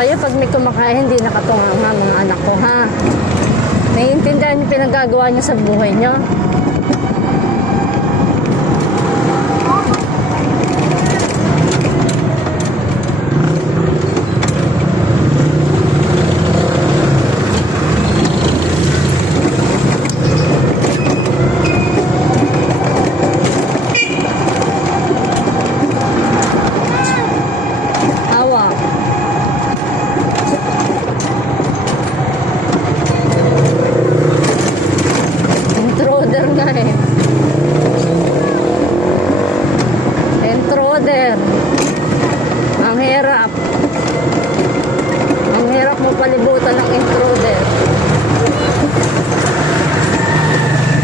Kayo pag may kumakain, hindi nakatunga nga mga anak ko, ha? Naiintindihan yung pinagagawa niyo sa buhay niyo. Intruder. Ang hirap. Ang hirap mo palibutan ng intruder.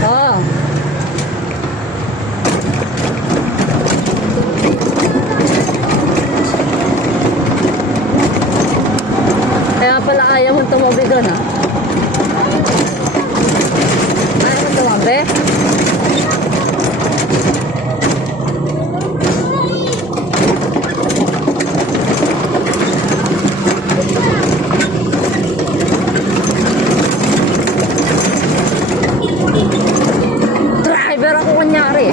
Oh. Kaya pala ayaw mo tumabi doon, ha? Ayaw mo tumabi? Driver ako kunyari.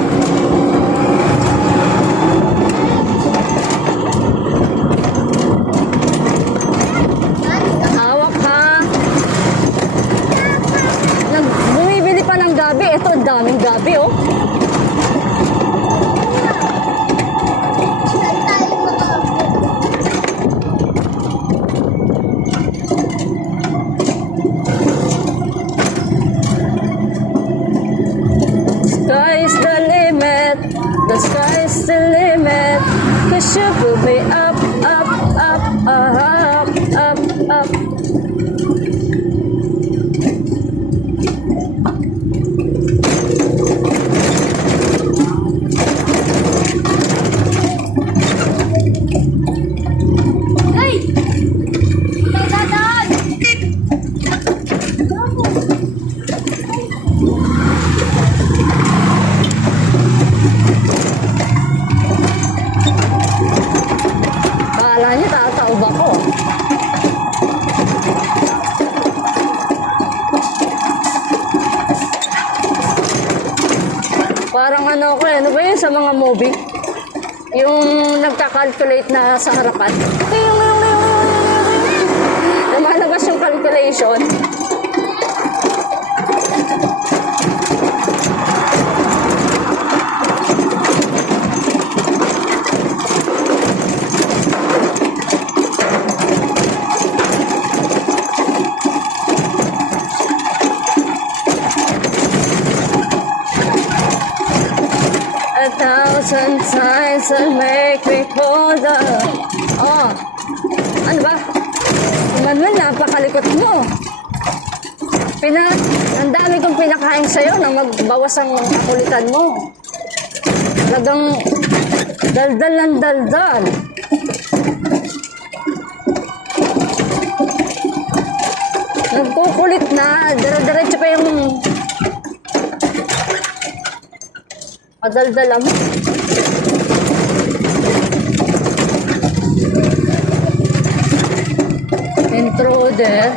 Hawak ha. Bumibili pa ng gabi. Ito, ang daming gabi, oh. Sky is the limit, the sky is the limit, 'cause you will be up, up, up, up, up, up. Hey! Dadan! Kala niyo tataob ako. Parang ano ko, ano ba yun sa mga movie? Yung nagka-calculate na sa harapan. Lumalabas yung calculation. A thousand times will make me colder. Oh, ano ba? Manuel, napakalikot mo. Ang dami kong pinakain sa'yo nang magbawas ang kakulitan mo. Talagang daldal ng daldal. Nagkukulit na. Dire-diretso pa yung padaldala mo. Intruder.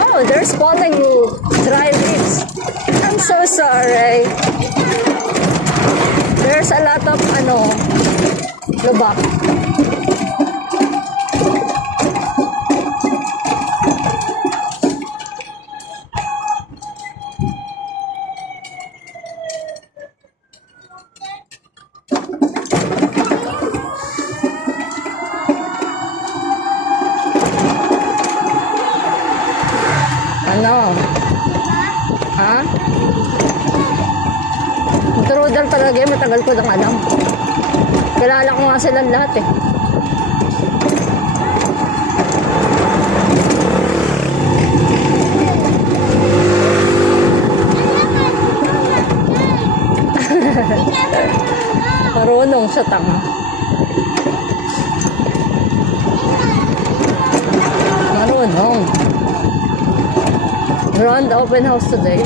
Oh, they're spotting dry leaves. I'm so sorry. There's a lot of lubak. Ano? Ha? Intruder talaga yun. Matagal ko nang alam. Kilala ko nga silang lahat eh. Marunong siya tanga. Marunong. We're on the open house today.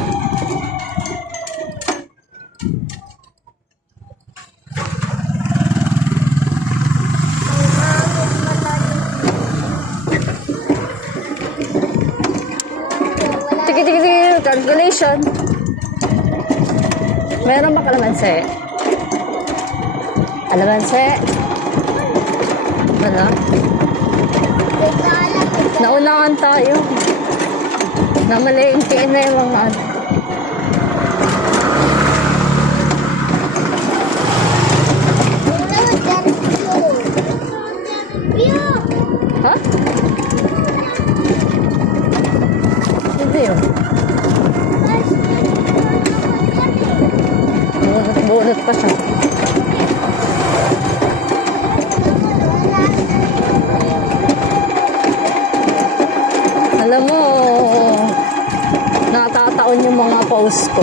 Circulation. Meron ba kalamansi? Kalamansi? Wala? Naunahan tayo. Namalengke na yung mga ano. Ha? Hindi yun. Bunot pa siya. Alam mo, natataon yung mga post ko.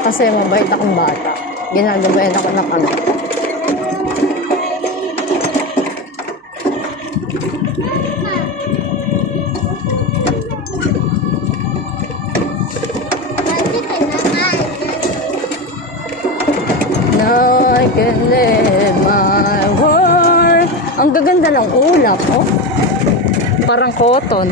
Kasi mabait akong bata. Ginagabayan ako ng ano. Now I can live my world. Ang gaganda ng ulap, oh. Parang cotton.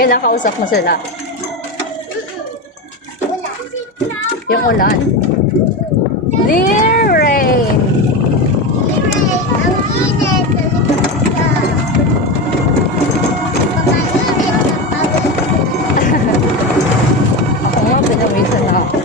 Kinakausap mo sila. Yung ulan. Dear rain. Ako nga, pinawisan na ako.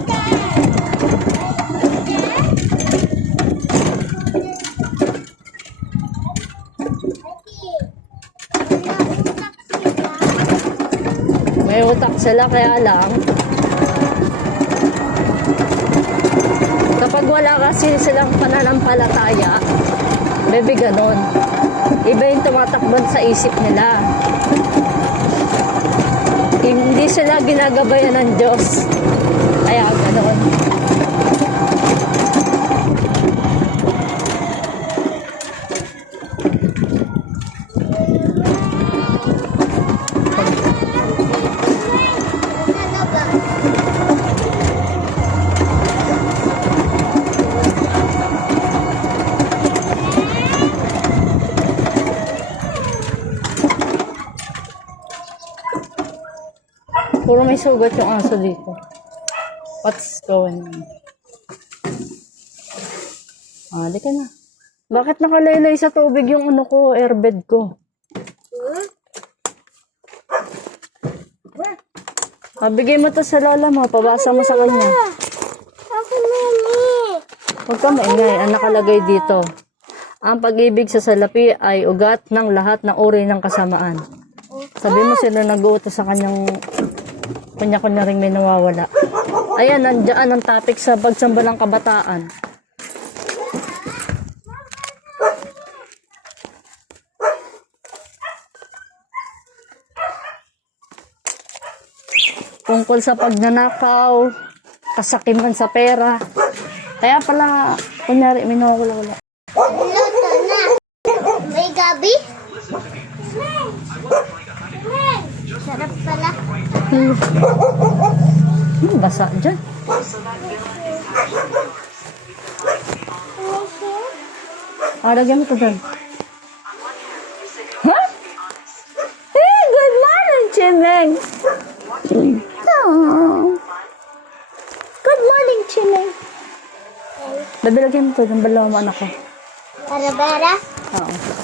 May utak sila, kaya lang kapag wala kasi silang pananampalataya, baby, ganon. Iba yung tumatakbo sa isip nila. Hindi sila ginagabayan ng Diyos. Kaya ganon. Puro may sugat yung aso dito. What's going on? Di ka na. Bakit nakalaylay sa tubig yung ano ko, airbed ko? Bigay mo to sa lola mo, pabasa mo sa kanya. Huwag ka maingay, ang nakalagay dito. Ang pag-ibig sa salapi ay ugat ng lahat ng uri ng kasamaan. Sabi mo sila nag-uutos sa kanyang kunya-kunya rin may nawawala. Ayan, nandiyan ang topic sa pagsamba ng kabataan. Tungkol sa pagnanakaw, kasakiman sa pera. Kaya pala, kunyari, may nawawala. Luto na. May gabi? Sarap pala. Basa dyan. Lagyan mo ito dyan. Ha? Hey, good morning, Chimeng. Oh. Good morning, Chimeng. Babi, lagyan mo ito dyan. Balaw mo anak ko. Para-para? Oo.